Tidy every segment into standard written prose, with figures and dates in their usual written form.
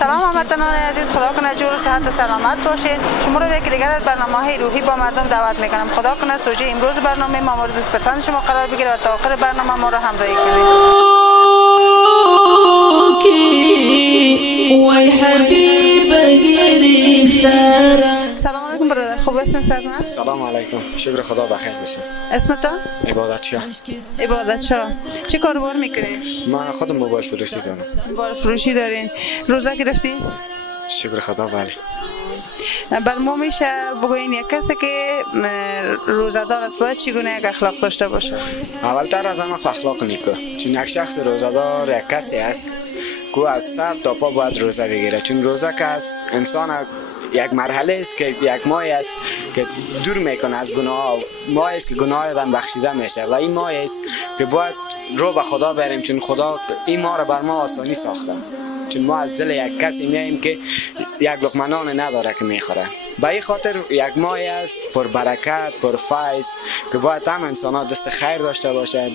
سلام هموطنان عزیز، خدا کنه جور صحت و سلامت باشید. شما رو به یکی دیگر از برنامه‌های روحی با مردم دعوت میکنم. خدا کنه سوژه امروز برنامه ما مورد پسند شما قرار بگیره و تا آخر برنامه ما رو همراهی کنید. سلام علیکم برادر، خوب هستین سرمایه؟ سلام علیکم، شکر خدا بخیر باشین. اسمتون؟ عبادت شاه. عبادت شاه. چه کاروبار میکنین؟ من خودم موبایل فروشی دارم. موبایل فروشی دارین؟ روزه گرفتی؟ شکر خدا بله. بر ما میشه بگوین یک کسی که روزه‌دار است باید چگونه یک اخلاق داشته باشه؟ اولتر از همه اخلاق نیکو. چون یک شخص روزه‌دار یک کسی است که از سر تا پا باید روزه بگیره. چون روزه که از انسان یک مرحله است که یک ماه است که دور میکنه از گناه، ماه است که گناه آدم بخشیده میشه و این ماه است که باید رو به خدا بریم. چون خدا این ماه را بر ما آسانی ساخته. چون ما از دل یک کسی میاییم که یک لقمه نان نداره که میخوره. به این خاطر یک ماه است پر برکت، پر فیض که باید هم انسان دست خیر داشته باشه،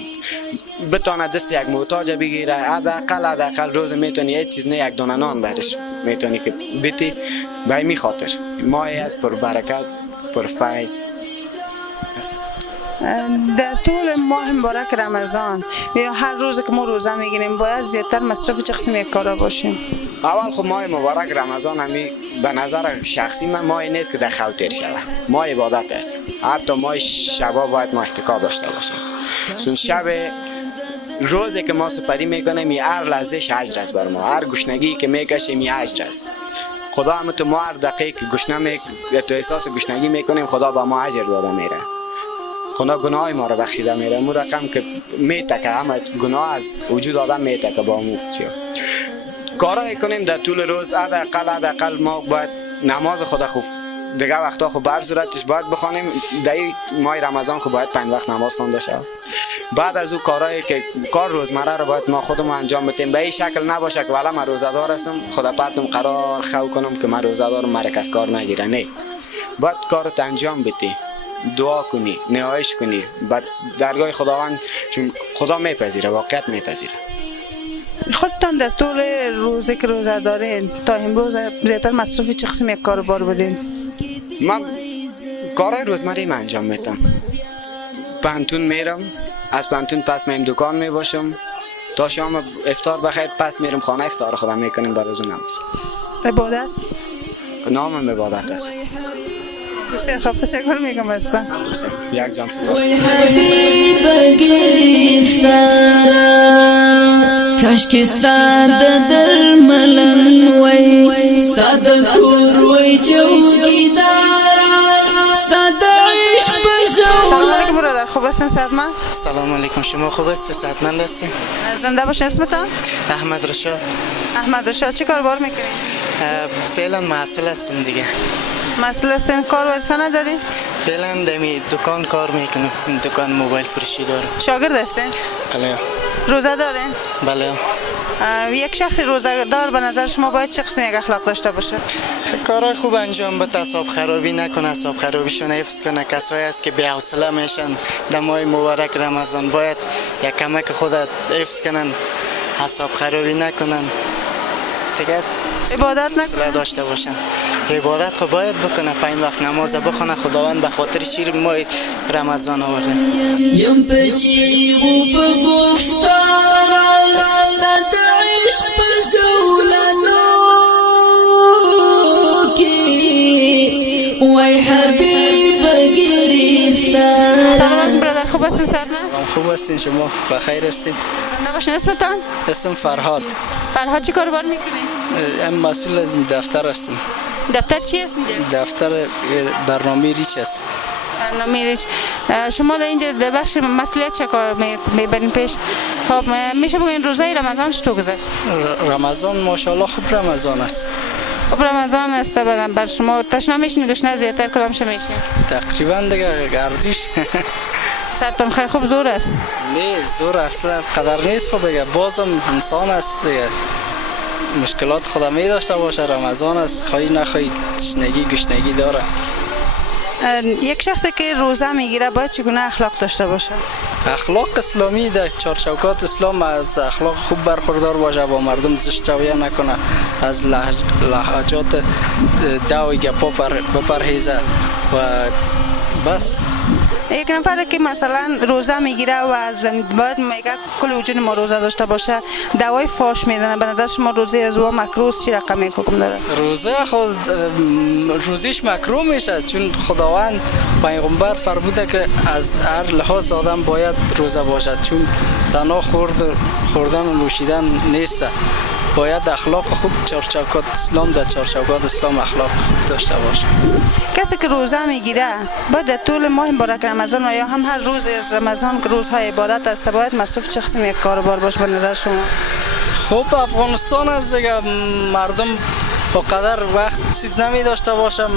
بتونه دست یک محتاج بگیره. حداقل روز میتونی یک چیز نه یک دانه نان برش میتونی که بیتی. به این خاطر ماه است پر برکت، پر فیض. در طول ماه مبارک رمضان یا هر روز که ما روزه میگیریم باید زیادتر مصرف چه قسم یک کارا باشیم؟ اول خب ماه مبارک رمضان همی به نظر شخصی من ماه نیست که در خو تیر شود. ماه عبادت است. حتی ماه شبا باید ما احتکار داشته باشیم. چون شب روزی که ما سپری میکنیم این هر لحظهش اجر است بر ما. هر گشنگی که میکشیم این اجر است. خدا هم تو ما هر دقیقه که گشنه تو احساس گشنگی میکنیم خدا با ما اجر داده میره. خدا گناه ما رو بخشیده میره. مو رقم که میتکه همه گناه از وجود آدم میتکه با مو چیه کارایی کنیم در طول روز. حداقل ما باید نماز خدا خوب دیگه وقتا خوب بر صورتش باید بخوانیم. در ماه رمضان خوب باید 5 وقت نماز خوانده شود. بعد از او کارایی که کار روزمره رو باید ما خودمون انجام بدیم. به این شکل نباشه که والا من روزه‌دار هستم خدا پرتم قرار خو کنم که من روزه‌دارم مرکز کار نگیره. نه، باید کارت انجام بدی، دعا کنی، نیایش کنی بعد درگاه خداوند، چون خدا میپذیره، واقعیت میپذیره. خودتان در طول روزی که روزه دارین تا امروز زیادتر مصرف چه قسم یک کاروبار بودین؟ من کارهای روزمره من انجام میدم. پانتون میرم، از پانتون پس میم دکان میباشم تا شام افطار بخیر، پس میرم خانه افطار خودم میکنیم بعد از نماز. عبادت؟ نامم عبادت است. بسیار خوب، تشکر میکنم ازتان. یک جان سپاس. کاش ستاد دل ملن وی ستاد کور وی چوکیدار ستاد عشق بزو. سلام علیکم برادر، خوب هستین صحتمند؟ سلام علیکم، شما خوب هستید؟ صحتمند هستین؟ زنده باشین. اسمتون؟ احمد رشاد. احمد رشاد، چه کاروبار میکنین؟ فعلا محصل هستم دیگه. محصل هستین، کار وظیفه نداری؟ فعلا دمی دکان کار میکنم، دکان موبایل فروشی دارم. شاگرد هستین؟ بله. روزه دارین؟ بله. یک شخص روزه دار به نظر شما باید چه قسم یک اخلاق داشته باشه؟ کارهای خوب انجام بده، اعصاب خرابی نکنه، اعصاب خرابیشون حفظ کنه. کسایی است که بی‌حوصله میشن در ماه مبارک رمضان باید یک کمک خود حفظ کنن، اعصاب خرابی نکنن دیگه، عبادت نکنه داشته باشن. عبادت خب باید بکنه، 5 وقت نماز بخونه. خداوند به خاطر شیر ماه رمضان آورده. یم پچی و بگفتار ستاد عشق بزولنو کی وی حبیب گرفتار. سلام علیکم برادر، خوب هستین صحتمند؟ خوب هستین، شما بخیر هستین؟ زنده باشین. اسمتون؟ اسم فرهاد. فرهاد، چه کاروبار میکنین؟ من مسئول از دفتر هستم. دفتر چی هست اینجا؟ دفتر برنامه ریچ است. برنامه ریچ. شما در اینجا در بخش مسئولیت چه کار میبرین پیش؟ خب میشه بگوین روزه رمضان چطور گذشت؟ رمضان ماشاءالله خوب رمضان است. خب رمضان است بر شما تشنه میشین گشنه زیادتر کدام شه میشین؟ تقریبا دیگه گردش. سرتان خیلی خوب زور است؟ نه زور اصلا قدر نیست. خود دیگه بازم انسان است دیگه، مشکلات خدا می داشته باشه. رمضان است، خواهی نخواهی تشنگی گشنگی داره. یک شخصی که روزه میگیره باید چگونه اخلاق داشته باشه؟ اخلاق اسلامی در چارچوکات اسلام از اخلاق خوب برخوردار باشه، با مردم زشت رویه نکنه، از لهجات دو گپا بپرهیزه و بس. یک نفر که مثلا روزه میگیره و از باید میگه کل وجود ما روزه داشته باشه، دوای فاش میزنه، به نظر شما روزه از او مکروه چی رقمی حکم داره؟ روزه خود روزیش مکروه میشه، چون خداوند پیغمبر فرموده که از هر لحاظ آدم باید روزه باشد، چون تنها خوردن و نوشیدن نیست، باید اخلاق خوب چارچوکات اسلام در چارچوکات اسلام اخلاق خوب داشته باشه. کسی که روزه میگیره باید در طول ماه مبارک رمضان و یا هم هر روز از رمضان که روزهای عبادت است باید مصرف چه قسم یک کاروبار باشه به نظر شما؟ خب افغانستان است دیگه، مردم با قدر وقت چیز نمی داشته باشه،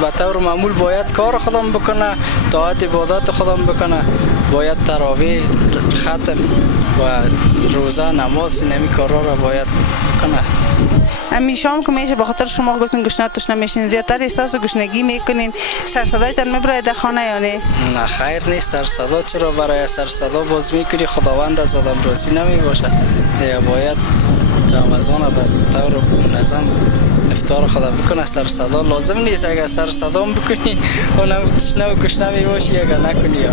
به طور معمول باید کار خودم بکنه، طاعت عبادت خودم بکنه، باید تراویح، ختم و روزه، نماز، نمی کارا را باید بکنه. همین شام که میشه به خاطر شما گفتین گشنه تشنه میشین، زیادتر احساس گشنگی میکنین، سر صدایتان میبره در خانه یا نه؟ نه خیر نیست سر صدا، چرا برای سر صدا باز میکنی؟ خداوند از آدم راضی نمی باشه دیگه، باید رمضان به طور منظم افطار خدا بکنه. سر صدا لازم نیست، اگر سر صدا بکنی اونم تشنه و گشنه می باشی، اگر نکنی یا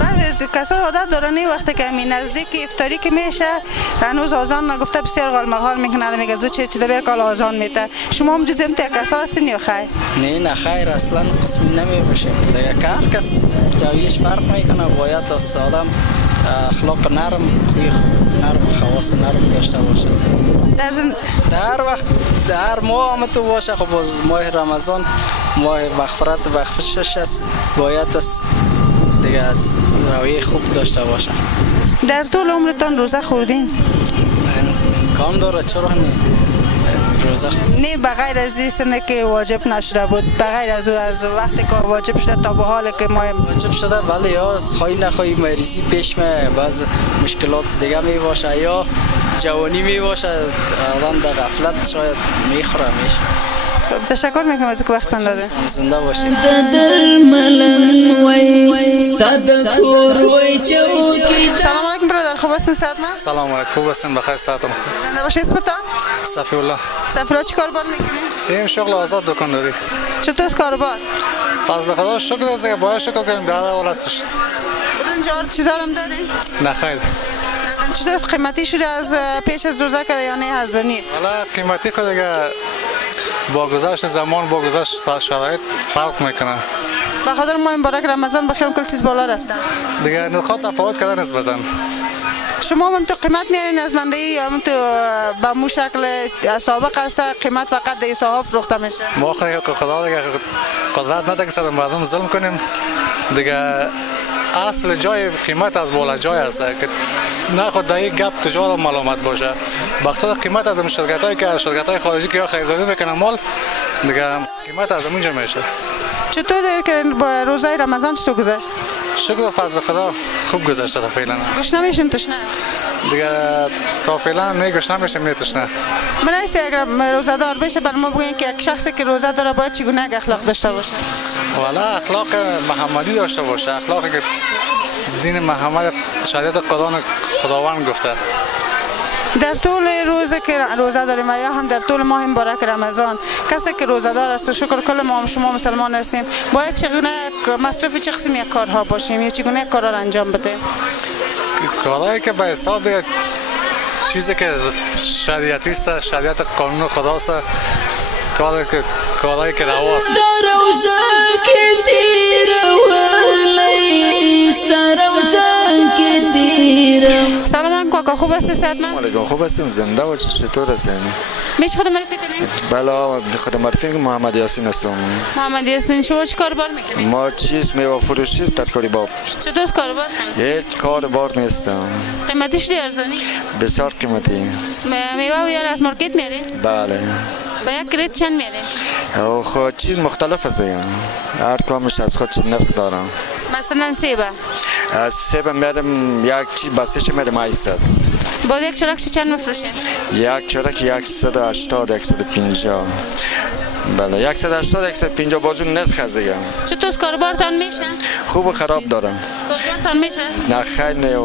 بعضی کسا عادت دارن وقتی که می نزدیک افطاری که میشه هنوز آذان نگفته بسیار غالمغال میکنن، میگه زود چی در کال آذان میته. شما هم جزم تا کسا هستین یا خیر؟ نه خیر اصلا قسمی نمی باشیم دیگه، که هر کس رویش فرق میکنه، باید از آدم اخلاق نرم خواص نرم داشته باشه. در وقت در ماه هم تو باشه. خب باز ماه رمضان ماه مغفرت و بخشش است، باید از دیگه از رویه خوب داشته باشه. در طول عمرتان روزه خوردین؟ امکان داره، چرا نه؟ روزه نه بغیر از این که واجب نشده بود، بغیر از وقتی که واجب شده تا به حال که ما واجب شده، ولی یا خواهی نخواهی مریضی پیش می، بعض مشکلات دیگه می باشه، یا جوانی می باشه، آدم در غفلت شاید میخوره میشه. تشکر میکنم از که وقتتان داده. زنده باشید. سلام علیکم برادر، خوب هستین؟ صحت من؟ سلام علیکم، خوب هستین؟ بخیر صحتم. زنده باشید. اسمتان؟ صفی الله. صفی الله چی کاربار میکنین؟ این شغل آزاد دکانداری. چطور است کاربار؟ فضل خدا شکر است که باید شکر کنیم در حالتش. اونجا چیزا هم دارین؟ نه خیر. چطور است قیمتی شده از پیش از روزه که یا نه ارزانی است؟ حالا قیمتی خود دیگه با گذشت زمان با گذشت شرایط فرق میکنه. به خاطر ما مبارک رمضان بخیر کل چیز بالا رفتن. دیگه نرخ‌ها تفاوت کرده نسبتاً. شما هم تو قیمت میارین از منده یا هم تو به مو شکل سابق است قیمت فقط در صحاف فروخته میشه؟ ما خدا دیگه قدرت نداره که سر مردم ظلم کنیم دیگه. اصل جای قیمت از بالا جای است که نه خود در یک گپ تجار ملامت باشه. وقتا قیمت از شرکتایی که شرکتای خارجی که خریداری میکنن مال دیگه قیمت از اونجا میشه. چطور داره که با روزه رمضان چطور گذشت؟ شکر فضل خدا خوب گذشته تا فعلا. گشنه میشین تشنه؟ دیگه تا فعلا نه گشنه میشم نه تشنه. مرسی اگر روزه دار بشه بر ما بگوین که یک شخصی که روزه داره باید چگونه اخلاق داشته باشه؟ والا اخلاق محمدی داشته باشه، اخلاقی که دین محمد شریعت خداوند گفته. در طول روزی که روزه داریم یا هم در طول ماه مبارک رمضان کسی که روزه دار است، شکر کل ما شما مسلمان هستیم، باید چگونه مصرف چه قسم یک کارها باشیم یا چگونه کارا را انجام بده؟ کارهایی که به حساب دیگه چیزی که شریعتی است، شریعت قانون خداست، کارهایی که رواست. سلام علیکم کاکا، خوب هستی؟ صحت من؟ علیکم، خوب هستیم. زنده و چطور هستین؟ میشه خود معرفی کنین؟ بله خود معرفی کنم. محمد یاسین هستم. محمد یاسین، شما چی کاربار میکنید؟ ما چیز میوه فروشی ترکاری باب. چطور کاربار کنید؟ هیچ کاربار نیستم. قیمتش ارزانی؟ بسیار قیمتی. میوه یار از مارکت میاری؟ بله. با یک کریت چند میاری؟ خود چیز مختلف است دیگه. هر کامش از خود چیز نرخ دارم. مثلا سیبه؟ از سیب میرم یک چیز بستش میرم 800. با یک چرک چند میفروشین؟ یک چرک 180 150. بله 180 150 بازو نرخ است دیگه. چطور کاربارتان میشه؟ خوب و خراب دارم. کاربارتان میشه؟ نه خیلی نه.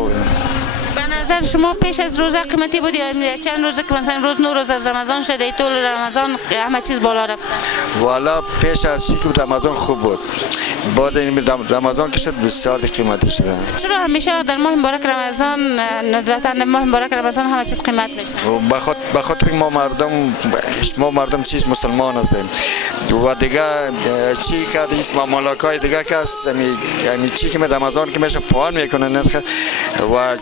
به نظر شما پیش از روزه قیمتی بود یا چند روزه که مثلا روز 9 روز از رمضان شده طول رمضان همه چیز بالا رفت؟ والا پیش از چی که رمضان خوب بود. بعد این رمضان که شد بسیار قیمتی شده. چرا همیشه در ماه مبارک رمضان ندرتا در ماه مبارک رمضان همه چیز قیمت میشه؟ به خاطر ما مردم چیز مسلمان هستیم و دیگه چی که این مملکای دیگه که است یعنی چی که رمضان که میشه پایین میکنه نرخ و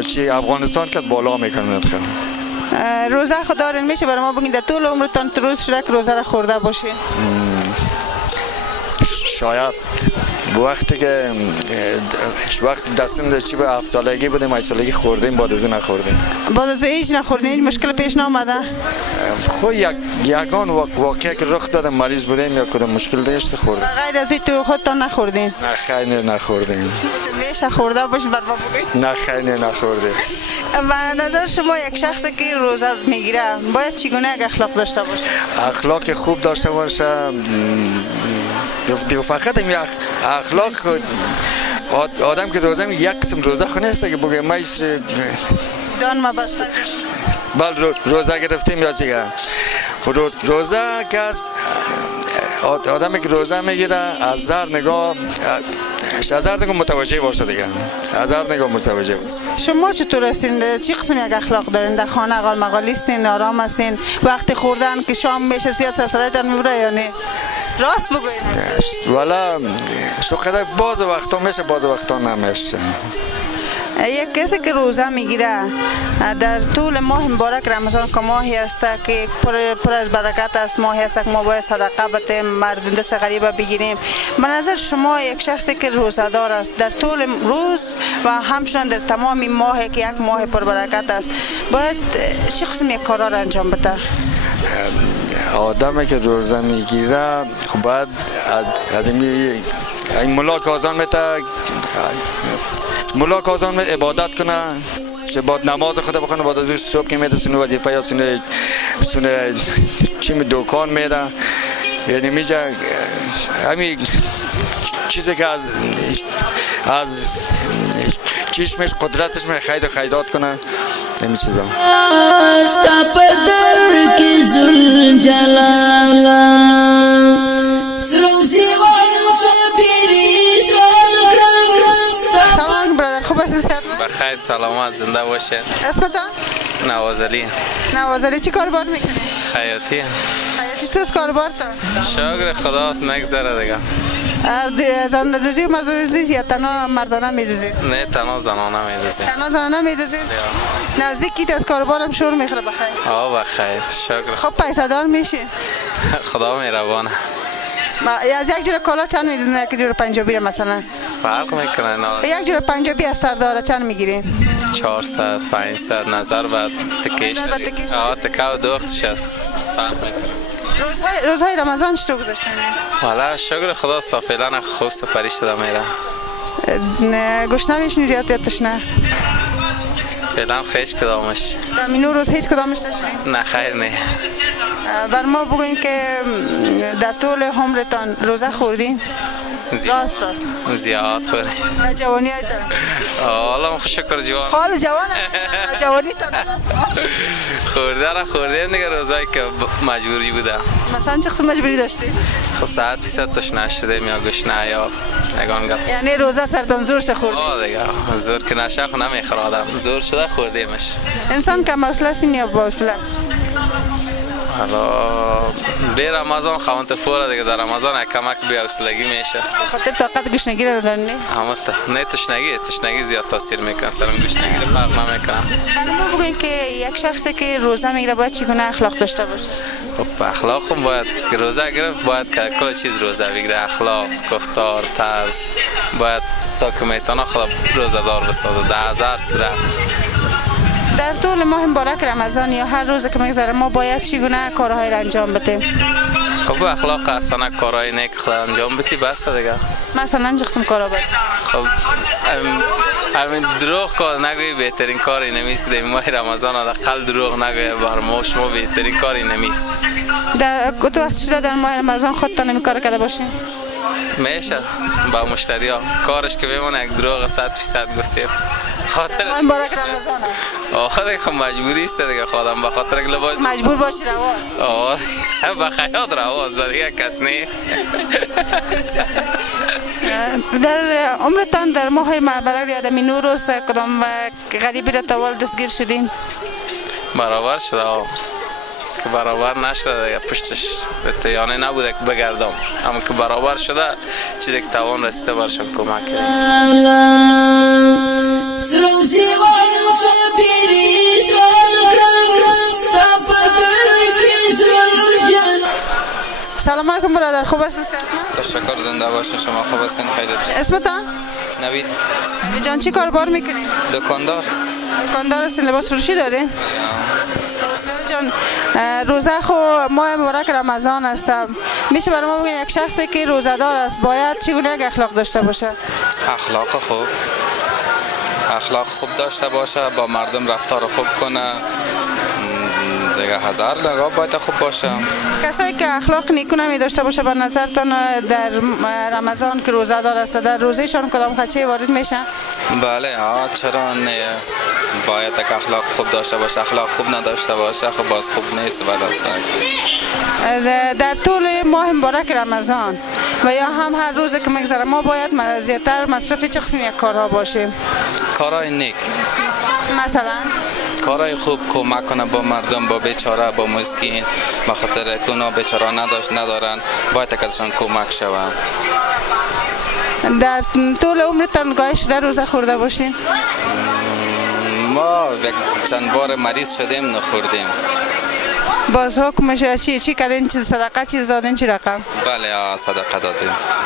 چی افغانستان که بالا میکنه نرخ. روزه خود دارین میشه برای ما بگین در طول عمرتان روز شده که روزه را خورده باشی؟ شاید وقتی که وقت دستم چی به 7 سالگی بودیم 8 سالگی خوردیم بعد از اون نخوردیم. بعد از هیچ نخوردین هیچ مشکل پیش نامده؟ خب یکان واقعی که رخ داده مریض بودیم یا کدام مشکل داشت خوردیم. غیر از این تو خودتان نخوردین؟ نه خیلی نخوردیم. میشه خورده باش بر ما بگین؟ نه خیلی نخوردیم. و نظر شما یک شخصی که روزه میگیره باید چگونه یک اخلاق داشته باشه؟ اخلاق خوب داشته باشه دیگه فقط این اخلاق آدم که روزه میگه یک قسم روزه خونه است که بگه ما دان ما بسته بله روزه گرفتیم یا چیه روزه که آدمی که روزه میگیره از هر نگاه متوجه باشه دیگه از هر نگاه متوجه باشه. شما چطور هستین؟ چی قسم یک اخلاق دارین؟ در خانه اقل مقال هستین؟ آرام هستین؟ وقتی خوردن که شام میشه زیاد سرسرایتان میبره یا نه؟ راست بگوین. والا شقیقه بعض وقتا میشه بعض وقتا نمیشه. یک کسی که روزه میگیره در طول ماه مبارک رمضان که ماهی است که پر از برکت است، ماهی است که ما باید صدقه بدیم، مردم دست غریبه بگیریم. به نظر شما یک شخصی که روزه دار است در طول روز و همچنان در تمام ماهی که یک ماه پر برکت است باید چه قسم یک کارا را انجام بده؟ آدمی که روزه میگیره خب باید از این ملاک آزان عبادت کنه چه بعد نماز خدا بخونه بعد از صبح که میده سونه وظیفه یا سونه چی می دکان میده یعنی میجه همین چیزی که از چشمش قدرتش می خید و خیدات کنه همین چیزا استا پدر کی ظلم جلالا سروزی وان سپیری سلام برادر، خوب هستی؟ بخیر سلامت زنده باشه. اسمتان؟ نوازعلی. نوازعلی چی کاربار میکنی؟ خیاطی. خیاطی توست کاربارتان؟ شاگر خداست نگذره دیگه. زن دوزی و مرد دوزی یا تنها مردانه میدوزی؟ نه تنها زنانه میدوزی. تنها زنانه میدوزی؟ نزدیکیت از کاربارم شور میخوره بخیر؟ بخیر شاگر. خب پیسه دار میشی؟ خدا مهربانه. از یک جور کالا چند میدونی؟ یک جور پنجابی مثلا فرق میکنه نه. یک جور پنجابی از سرداره چند میگیری؟ 400 500 نظر و تکیش. تکه و دوختش است. فرق میکنه. روزهای رمضان چطور گذاشتن؟ والا شکر خداست تا فعلا خوب سپری شده میره. گشنه میشنی یا تشنه؟ فعلا خیش کدامش. در مینو روز هیچ کدامش نشدی؟ نه خیر نه. بر ما بگوین که در طول عمرتان روزه خوردین؟ راست زیاد خوردیم. در جوانی هایتان؟ حالا شکر جوان. حال جوان هستین؟ جوانی تان خوردیم دیگه روزایی که مجبوری بوده. مثلا چه قسم مجبوری داشتی؟ خب 100% تشنه شدیم یا گشنه یا نگان گفت. یعنی روزه سرتان زور شده خوردیم؟ دیگه زور که نشه خو نمیخوره آدم. زور شده خوردیمش. انسان کم حوصله است یا با حوصله؟ حالا به رمضان خوانت فوره دیگه در رمضان کمک بی حوصلگی میشه. خاطر طاقت گشنگی رو دارین؟ نه تشنگی زیاد تاثیر میکنه سرم گشنگی رو فرق نمیکنه. ما بگوین که یک شخصی که روزه میگیره باید چگونه اخلاق داشته باشه؟ خب اخلاق هم باید که روزه گرفت باید که کل چیز روزه بگیره. اخلاق، گفتار، طرز باید تا که میتونه خدا روزه دار بسازه در هزار صورت. در طول ماه مبارک رمضان یا هر روز که میگذره ما باید چگونه کارهای را انجام بدیم؟ خب اخلاق اصلا کارهای نیک خدا انجام بدی بس دیگه. مثلا چه قسم کارا باید؟ خب همین دروغ کار نگویی بهترین کاری نمیست که در ماه رمضان حداقل دروغ نگویی بر ما شما بهترین کاری نمیست. در تو وقت شده در ماه رمضان خودتان این کار کرده باشین؟ میشه با مشتری ها کارش که بمونه یک دروغ 100% گفتیم خاطر ماه مبارک رمضان آخه خب مجبوری است دیگه خودم به خاطر که لباس مجبور باشی رواز به خیاط رواز به دیگه کس نه. در عمرتان در ماه مبارک یادمی نوروز کدام غریبی را تاول دستگیر شدین؟ برابر شده که برابر نشده دیگه پشتش یعنی نبوده که بگردم اما که برابر شده چیزی که توان رسیده برشان کمک کرد. سلام علیکم برادر، خوب هستی؟ تشکر، زنده باشین. شما خوب هستین؟ خیلیت. اسمتان؟ نوید. نوید جان چی کاربار میکنی؟ دکاندار. دکاندار هستین، لباس فروشی داری؟ نوید جان روزه خو ماه مبارک رمضان است، میشه برای ما بگین یک شخصی که روزه دار است باید چگونه یک اخلاق داشته باشه؟ اخلاق خوب داشته باشه، با مردم رفتار خوب کنه دیگه. هزار نگاه باید خوب باشه. کسایی که اخلاق نیکو نمی داشته باشه به نظرتان در رمضان که روزه دار است در روزهشان کدام خدشه وارد میشه؟ بله چرا نه، باید که اخلاق خوب داشته باشه. اخلاق خوب نداشته باشه خب باز خوب نیست. بعد در طول ماه مبارک رمضان و یا هم هر روز که میگذره ما باید زیادتر مصرف چه قسمی یک کارها باشیم؟ کارهای نیک، مثلا کارهای خوب کمک کنه با مردم، با بیچاره، با مسکین، به خاطر که اونا بیچاره ندارن باید که ازشان کمک شود. در طول عمرتان گاهی شده روزه خورده باشین؟ ما چند بار مریض شدیم نخوردیم. باز حکمش چی کردین؟ چی صدقه چیز دادین؟ چی رقم؟ بله صدقه دادیم.